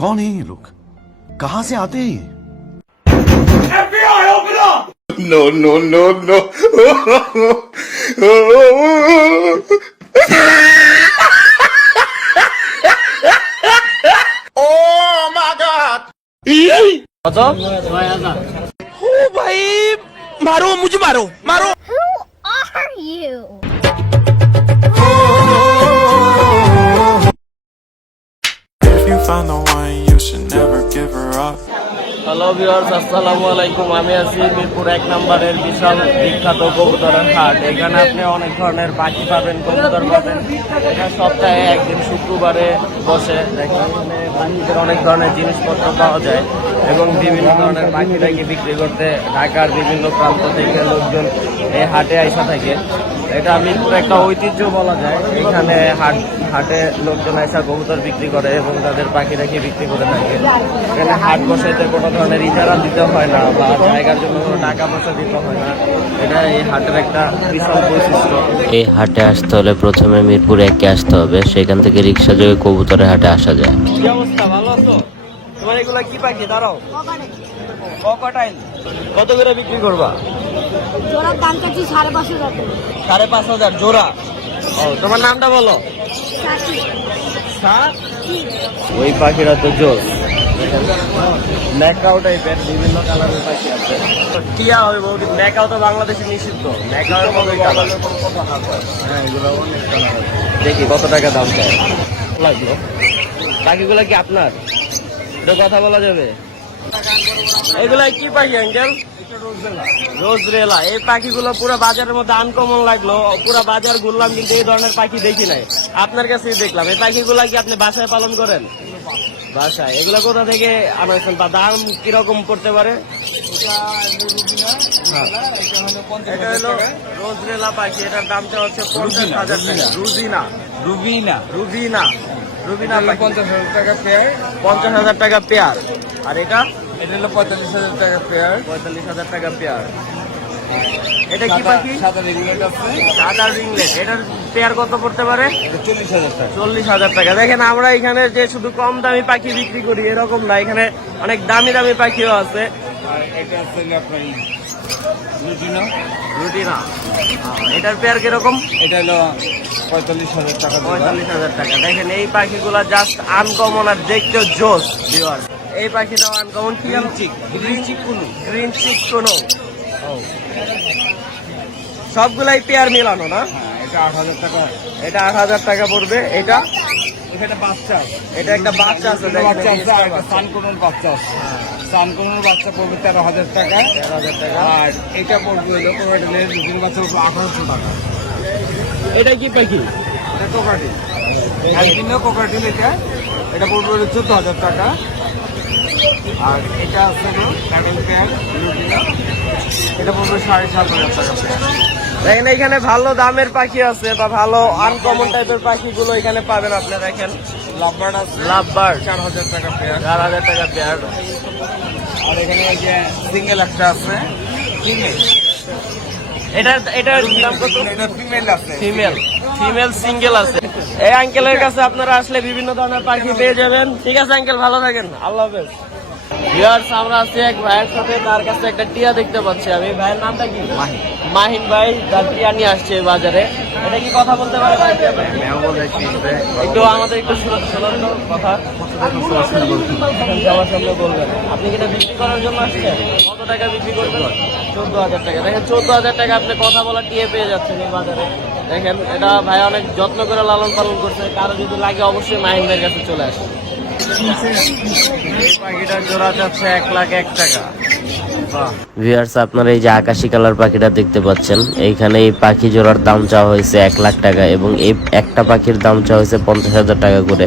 कौन है ये लोग? कहां से आते हैं ये? No, no, no, no. Oh my God! কত? ও ভাই মারো মুঝে মারো মারো Who are you? If you find the one, you should never give her up. Hello viewers, আসসালামু আলাইকুম। আমি আছি মিরপুর 1 নম্বরের বিশাল বিখ্যাত কবুতরের হাট। এখানে আপনি অনেক ধরনের পাখি পাবেন, কবুতর পাবেন। এটা সপ্তাহে একদিন শুক্রবারে বসে। দেখেন এখানে পাখিদের অনেক ধরনের জিনিসপত্র পাওয়া যায় এবং বিভিন্ন ধরনের পাখিটাকে বিক্রি করতে ঢাকার বিভিন্ন প্রান্ত থেকে লোকজন এই হাটে আইসা থাকে। এটা মিরপুর একটা ঐতিহ্য বলা যায়। এখানে হাটে লোকজন আইসা কবুতর বিক্রি করে এবং তাদের পাখিটাকে বিক্রি করে থাকে। এখানে হাট বসাইতে কোনো ধরনের ইজারা দিতে হয় না বা জায়গার জন্য কোনো টাকা পয়সা দিতে হয় না। এটা এই হাটের একটা বিশাল বৈশিষ্ট্য। এই হাটে আসতে হলে প্রথমে মিরপুর 1-এ আসতে হবে। সেখান থেকে রিক্সা যোগে কবুতরের হাটে আসা যায়। কি অবস্থা, ভালো আছো? তোমার এগুলা কি পাখি? দাঁড়াও, ককাটাইল কত করে বিক্রি করবা? জোড়ার দাম চাচ্ছি 5,500 টাকা। 5,500 জোড়া। ও, তোমার নামটা বলো। ওই পাখিরা তো জোস। ম্যাকাও টাইপের বিভিন্ন কালারের পাখি আছে। টিয়া হবে বৌদি। ম্যাকাও তো বাংলাদেশে নিষিদ্ধ। ম্যাকাও মতো কালার। হ্যাঁ, এগুলো অনেক কালার আছে। দেখি কত টাকা দাম চায়। লাগলো পাখিগুলো কি আপনার? তো কথা বলা যাবে? এগুলা কি পাখি আঙ্কেল? রোজরেলা। এই পাখিগুলো পুরো বাজারের মধ্যে আনকমন লাগলো। পুরো বাজার ঘুরলাম কিন্তু এই ধরনের পাখি দেখি নাই। আপনার কাছেই দেখলাম। এই পাখিগুলা কি আপনি বাসায় পালন করেন? বাসায়। এগুলো কোথা থেকে আনাইছেন বা দাম কিরকম পড়তে পারে? এটা হলো রোজরেলা পাখি। এটার দামটা হচ্ছে 50,000 টাকা। রুবিনা 50,000 টাকা পেয়ার। 50,000 টাকা পেয়ার। আর এটা হলো 45,000 টাকা পেয়ার। 45,000 টাকা পেয়ার। এটা কি পাখি? সাদা রিংলেট আছে। সাদা রিংলেট। এটার পেয়ার কত পড়তে পারে? 40,000 টাকা। 40,000 টাকা। দেখেন আমরা এখানে যে শুধু কম দামি পাখি বিক্রি করি এরকম না, এখানে অনেক দামি দামি পাখিও আছে। আর এটা আছে আপনার লুটিনো। রুটিনা। এটার পেয়ার কিরকম? এটা হলো 45,000 টাকা। 45,000 টাকা। দেখেন এই পাখিগুলা জাস্ট আনকমন আর দেখতেও জোস। ভিউয়ার, এই পাখিটাও আনকমন। কি গ্রিন চিক কোনো। সবগুলাই পেয়ার মিলানো না? হ্যাঁ, এটা 8,000 টাকা। এটা 8,000 টাকা পড়বে। এটা এখানে বাচ্চা আছে। এটা একটা বাচ্চা আছে। বাচ্চা আছে আর একটা সানকোনোর বাচ্চা আছে। সানকোনোর বাচ্চা পড়বে 13,000 টাকা। 13,000 টাকা। আর এটা পড়বে হলো কোকাটেলের রুটিন বাচ্চা পড়বে 1,800 টাকা। এটা কি পাখি? এটা কোকাটেল। একদিনও কোকাটেল। এটা পড়বে হলো 14,000 টাকা। আর এটা আছে হলো ডাবল পেয়ার লুটিনো। এটা পড়বে 7,500 টাকা পেয়ার। দেখেন এখানে ভালো দামের পাখি আছে বা ভালো আনকমন টাইপের পাখিগুলো এখানে পাবেন আপনি। দেখেন লাভবার্ড আছে। লাভবার্ড 4,000 টাকা পেয়ার। 4,000 টাকা পেয়ার। আর এখানে ওই যে সিঙ্গেল একটা আছে। ফিমেল। এটার দাম কত? এটা ফিমেল আছে। ফিমেল সিঙ্গেল আছে। এই আঙ্কেলের কাছে আপনারা আসলে বিভিন্ন ধরনের পাখি পেয়ে যাবেন। ঠিক আছে আঙ্কেল, ভালো থাকেন। আল্লাহ হাফেজ। ভিউয়ার্স, আমরা আছি এক ভাইয়ের সাথে। তার কাছে একটা টিয়া দেখতে পাচ্ছি আমি। ভাইয়ের নামটা কি? মাহিন ভাই তার টিয়া নিয়ে আসছে বাজারে। এটা কি কথা বলতে পারে ভাই? একটু আমাদের একটু শোনান তো কথা। যাওয়ার সামনে বলবেন। আপনি কি এটা বিক্রি করার জন্য আসছেন? কত টাকা বিক্রি করবেন? 14,000 টাকা। দেখেন 14,000 টাকা আপনি কথা বলা টিয়ে পেয়ে যাচ্ছেন এই বাজারে। দেখেন এটা ভাই অনেক যত্ন করে লালন পালন করছে। কারো যদি লাগে অবশ্যই মাহিন ভাইয়ের কাছে চলে আসে। এই পাখিটার জোড়া যাচ্ছে 1,01,000 টাকা। ভিউয়ার্স, আপনারা এই যে আকাশি কালার পাখিটা দেখতে পাচ্ছেন, এইখানে এই পাখি জোড়ার দাম চাওয়া হয়েছে 1,00,000 টাকা এবং এই একটা পাখির দাম চাওয়া হয়েছে 50,000 টাকা করে।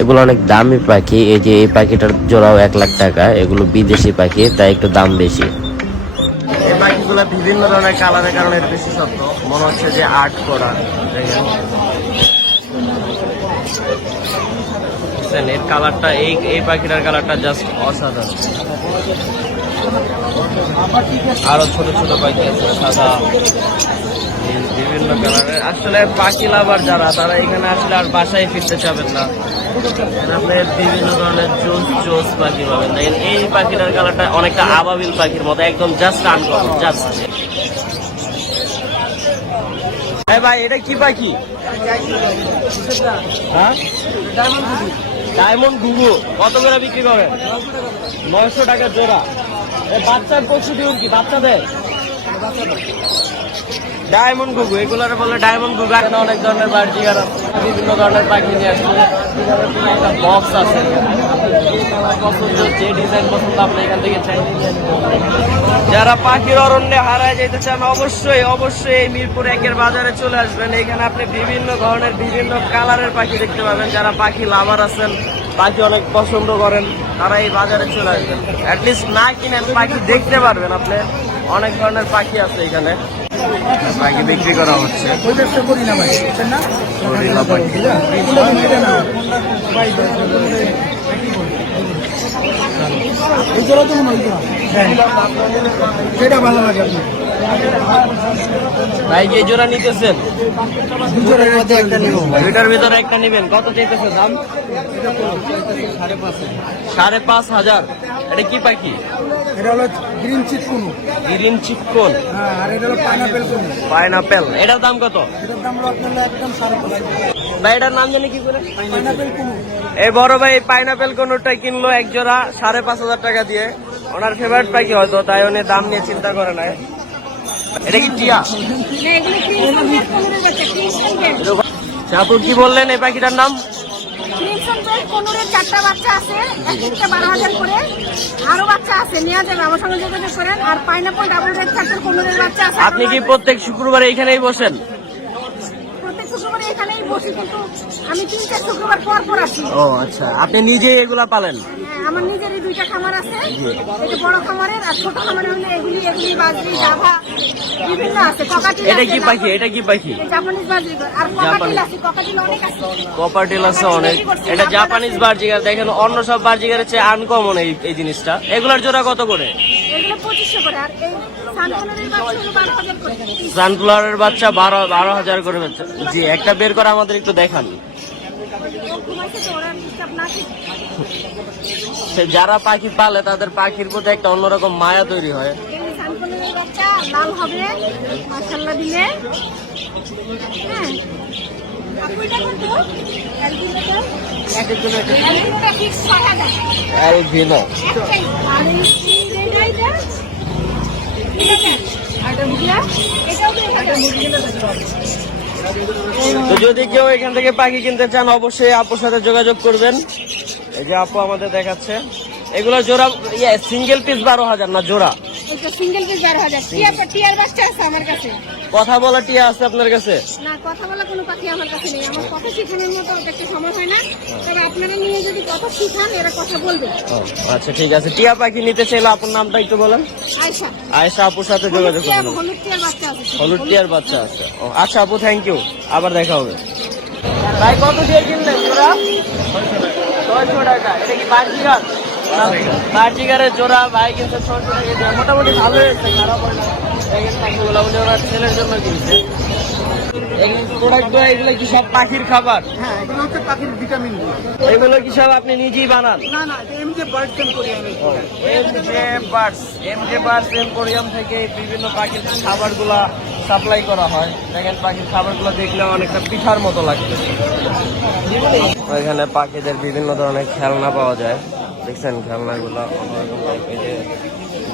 এগুলো অনেক দামি পাখি। এই যে এই পাখিটার জোড়াও 1,00,000 টাকা। এগুলো বিদেশি পাখি, তাই একটু দাম বেশি। এই পাখিগুলো বিভিন্ন ধরনের কালারের কারণে এর বিশেষত্ব। মনে হচ্ছে যে আর্ট করা। দেখেন এর কালারটা, এই পাখিটার কালারটা জাস্ট অসাধারণ। আরো ছোট ছোট পাখি আছে সাদা, বিভিন্ন কালারের। আসলে পাখি লাভার যারা, তারা এখানে আসলে আর বাসায় ফিরতে চাবেন না। আপনার বিভিন্ন ধরনের জোস পাখি পাবেন। দেখেন এই পাখিটার কালারটা অনেকটা আবাবিল পাখির মতো, একদম জাস্ট আনকমন জাস্ট। ভাই এটা কি পাখি? হ্যাঁ, ডায়মন্ড ঘুঘু। কত করে বিক্রি করেন? 900 টাকা জোড়া। বাচ্চার পশু দিন কি বাচ্চাদের? ডায়মন্ড ঘুঘু, এগুলোর বলে ডায়মন্ড ঘুঘু। এখানে অনেক ধরনের বার্জিগার আছে, বিভিন্ন ধরনের পাখি নিয়ে আসলে একটা বক্স আছে। পছন্দ যে ডিজাইন পছন্দ আপনি এখান থেকে চাইলে নিয়ে নিতে পারেন। যারা পাখির অরণ্যে হারায় যেতে চান অবশ্যই এই মিরপুর 1-এর বাজারে চলে আসবেন। এখানে আপনি বিভিন্ন ধরনের বিভিন্ন কালারের পাখি দেখতে পাবেন। যারা পাখি লাভার আছেন, পাখি অনেক পছন্দ করেন, তারা এই বাজারে চলে আসবেন। অ্যাটলিস্ট না কিনেন, পাখি দেখতে পারবেন। আপনি অনেক ধরনের পাখি আছে এখানে, পাখি বিক্রি করা হচ্ছে। গরিলা পাখি। ভাই এই জোড়া নিতেছেন? দুইটার ভিতরে একটা নিবেন। কত চাইতেছে দাম? 5,500। এটা কি পাখি? এটা হলো গ্রিন চিটকুনু। গ্রিন চিকন। হ্যাঁ, আর এটা হলো পাইনাপেল কুনু। পাইনাপেল। এটার দাম কত? এটার দাম হলো আপনার একদম 5,500। ভাই এটার নাম জানি কি করে? পাইনাপেল কুনু। এই বড় ভাই পাইনাপেল কোনটা কিনলো এক জোড়া 5,500 টাকা দিয়ে। ওনার ফেভারিট পাখি হয়তো, তাই উনি দাম নিয়ে চিন্তা করে নাই। এটা কি টিয়া? আপু কি বললেন এই পাখিটার নাম? কোনোরের 4টা বাচ্চা আছে, এক একটা 12,000 করে। আরো বাচ্চা আছে, নিয়ে যাবে, আমার সঙ্গে যোগাযোগ করেন। আর পাইনাপল ডাবল রেড চারটার কোনোরের বাচ্চা আছে। আপনি কি প্রত্যেক শুক্রবার এইখানেই বসেন? প্রত্যেক শুক্রবার এখানেই বসি, কিন্তু আমি 3-4 শুক্রবার পর আসি। ও আচ্ছা, আপনি নিজেই এগুলা পালেন? হ্যাঁ, আমার নিজেরই 2টা খামার আছে। এটা বড় খামারের, আর ছোট খামারে হলে এগুলি বাজরি, জাভা বিভিন্ন আছে। ককাটিল এটা আছে, কি পাখি? এটা কি পাখি? জাপানিজ বাজরি, আর ককাটিল আছে। ককাটিল অনেক আছে। কপারটিল আছে অনেক। এটা জাপানিজ বার্জিগার। দেখেন অন্য সব বার্জিগারের চেয়ে আনকমন এই জিনিসটা। এগুলার জোড়া কত করে? এগুলো 2500 করে। আর এই সানকোনের বাচ্চা হলো 12,000 করে। সানফ্লাওয়ারের বাচ্চা 12,000 করে বেচছে। জি, একটা বের করে আমাদের একটু দেখান। ঘুমাইছে তো, ওরা ডিস্টার্ব না ঠিক। যারা পাখি পালে তাদের পাখির প্রতি একটা অন্যরকম মায়া তৈরি হয়। এই সানকোনের বাচ্চা লাল হবে মাশাআল্লাহ দিলে। হ্যাঁ, আপুইটা কত? এলবিনোটা ফিক্স 6,000। অ্যালবিনো। একটাই। আর এই এইটা এটা মুগলা, এটাও তো তো যদি কেউ এখান থেকে পাখি কিনতে চান অবশ্যই আপুর সাথে যোগাযোগ করবেন। এই যে আপু আমাদের দেখাচ্ছে। এগুলো জোড়া সিঙ্গেল পিস 12,000 না জোড়া? এটা সিঙ্গেল পিস 12,000। টিয়ার বাচ্চা আছে আমার কাছে। কথা বলা টিয়া আছে আপনার কাছে? না, কথা বলা কোনো পাখি আমার কাছে নেই। আমার কথা শেখানোর মতো এটা একটু সময় হয় না। তবে আপনারা নিয়ে যদি কথা শিখান, এরা কথা বলবে। আচ্ছা ঠিক আছে। টিয়া পাখি নিতে চাইলে আপনার নামটা একটু বলেন। আয়শা। আয়েশা আপুর সাথে যোগাযোগ করবেন। হলুদ টিয়ার বাচ্চা আছে। হলুদ টিয়ার বাচ্চা আছে। ও আচ্ছা আপু, থ্যাংক ইউ, আবার দেখা হবে। ভাই কত দিয়ে কিনলেন জোড়া? 600 টাকা। এটা কি বার্জিগার? বার্জিগারের জোড়া ভাই কিন্তু 600 টাকা দিয়ে। মোটামুটি ভালো হয়েছে, খারাপ হয় না। দেখেন পাখিগুলো উনি ওনার ছেলের জন্য কিনছে। এগুলো কি সব পাখির খাবার? হ্যাঁ, এগুলো হচ্ছে পাখির ভিটামিন। এগুলো কি সব আপনি নিজেই বানান? না না, এমজে বার্ড করি আমি। এমজে বার্ডস এম্পোরিয়াম থেকে বিভিন্ন পাখির খাবারগুলা সাপ্লাই করা হয়। দেখেন পাখির খাবারগুলো দেখলে অনেকটা পিঠার মতো লাগছে। এখানে পাখিদের বিভিন্ন ধরনের খেলনা পাওয়া যায়। দেখছেন খেলনাগুলো অন্যরকম টাইপের,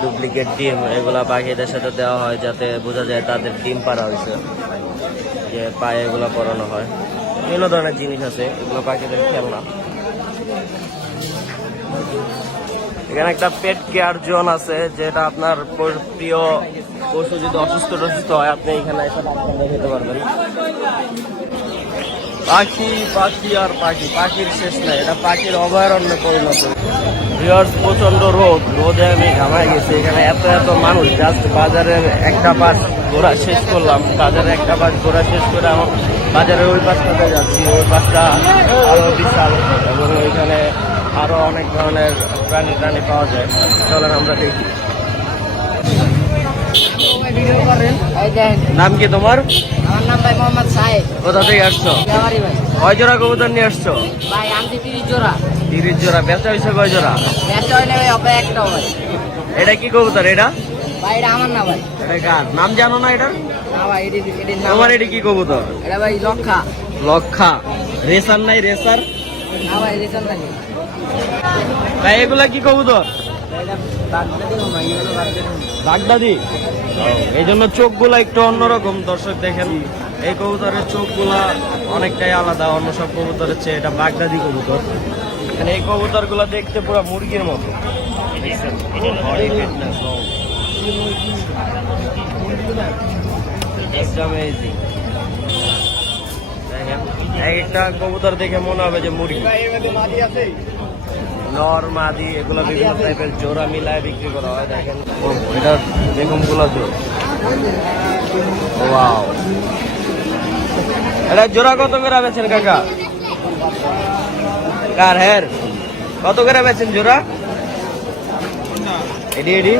ডুপ্লিকেট ডিম। এগুলা পাখিদের সাথে দেওয়া হয় যাতে বোঝা যায় তাদের ডিম পাড়া হয়েছে, যে পায়ে এগুলো পরানো হয়। বিভিন্ন ধরনের জিনিস আছে, এগুলো পাখিদের খেলনা। এখানে একটা পেট কেয়ার জোন আছে, যেটা আপনার প্রিয় পশু যদি অসুস্থ হয় আপনি এখানে এসে ডাক্তার দেখাতে পারবেন। পাখি পাখি আর পাখি, পাখির শেষ নাই। এটা পাখির অভয়ারণ্যে পরিণত। প্রচন্ড রোদে আমি ঘামাই গেছি। এখানে এত মানুষ। জাস্ট বাজারের একটা পাশ ঘোরা শেষ করলাম। বাজারে একটা পাশ ঘোরা শেষ করে আমার বাজারের ওই পাশটাতে যাচ্ছি। ওই পাশটা আরো বিশাল, এবং ওইখানে আরো অনেক ধরনের প্রাণী পাওয়া যায়। চলেন আমরা দেখি। নাম কি তোমার? আমার নাম ভাই মোহাম্মদ সাহেব। কোথা থেকে আসছো? ভাই কয় জোড়া কবুতর নিয়ে আসছো? ভাই আনছি 30 জোড়া। 30 জোড়া। বেচা হয়েছে কয় জোড়া? বেচা হইলে ভাই হবে একটাও ভাই। এটা কি কবুতর? এটা ভাই এটা আমার না ভাই। এটা কার? নাম জানো না এটার? না ভাই এটির নাম। তোমার এটা কি কবুতর? এটা ভাই লক্ষা। লক্ষা। রেসার নাই রেসার? না ভাই রেশন নাকি। ভাই এগুলা কি কবুতর? এটা বাগদা দিব ভাই, এগুলো বাগদা দিব। বাগদাদি। এই জন্য চোখগুলা একটু অন্যরকম। দর্শক দেখেন এই কবুতরের চোখগুলা অনেকটাই আলাদা অন্য সব কবুতরের চেয়ে। এটা বাগদাদি কবুতর। মানে এই কবুতর গুলা দেখতে পুরো মুরগির মতো। দেখছেন? Body fitness, wow. It's amazing. দেখেন, একটা কবুতর দেখে মনে হবে যে মুরগি। নর মাদি এগুলো বিভিন্ন টাইপের জোড়া মিলায় বিক্রি করা হয়। দেখেন এটা বেগম গুলা জোর। ওয়াও, এটা জোড়া কত করে বেচেন কাকা? কার হের কত করে বেচেন জোড়া? এডি এডি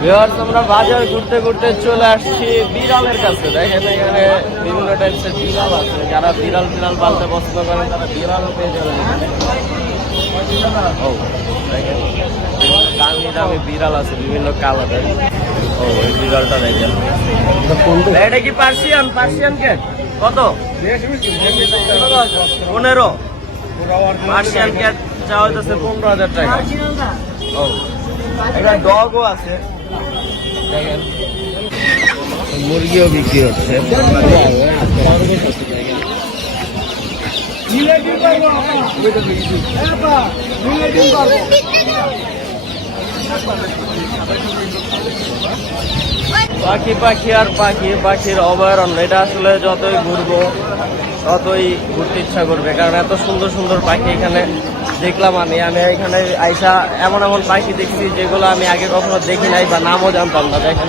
ভিউয়ার্স, আমরা বাজার ঘুরতে ঘুরতে চলে আসছি বিড়ালের কাছে। দেখেন এখানে বিভিন্ন টাইপসের বিড়াল আছে। যারা বিড়াল পালতে পছন্দ করেন তারা বিড়ালও পেয়ে যাবেন এখানে। ও দেখেন দামি দামি বিড়াল আছে বিভিন্ন কালারের। ও এই বিড়ালটা দেখেন, এটা কি পার্সিয়ান? পার্সিয়ান ক্যাট কত? 15। পার্সিয়ান ক্যাট চাওয়া হইতেছে 15,000 টাকা। ও এটা ডগও আছে। দেখেন মুরগিও বিক্রি হচ্ছে। পাখি আর পাখির অভয়ারণ্য। এটা আসলে যতই ঘুরবো ততই ঘুরতে ইচ্ছা করবে, কারণ এত সুন্দর সুন্দর পাখি এখানে দেখলাম। আমি এখানে আইসা এমন পাখি দেখছি যেগুলো আমি আগে কখনো দেখি নাই বা নামও জানতাম না। দেখেন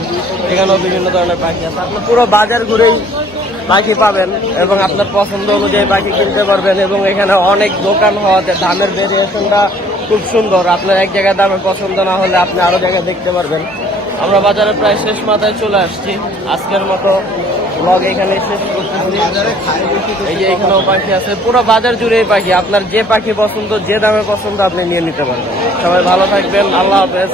এখানেও বিভিন্ন ধরনের পাখি আছে। আপনি পুরো বাজার ঘুরেই পাখি পাবেন এবং আপনার পছন্দ অনুযায়ী পাখি কিনতে পারবেন। এবং এখানে অনেক দোকান হওয়াতে দামের ভেরিয়েশনটা খুব সুন্দর। আপনার এক জায়গায় দামে পছন্দ না হলে আপনি আরো জায়গায় দেখতে পারবেন। আমরা বাজারের প্রায় শেষ মাথায় চলে আসছি। আজকের মতো ব্লগ এখানে শেষ করতেছি। এই যে এখানেও পাখি আছে, পুরো বাজার জুড়ে পাখি। আপনার যে পাখি পছন্দ, যে দামে পছন্দ আপনি নিয়ে নিতে পারবেন। সবাই ভালো থাকবেন, আল্লাহ হাফেজ।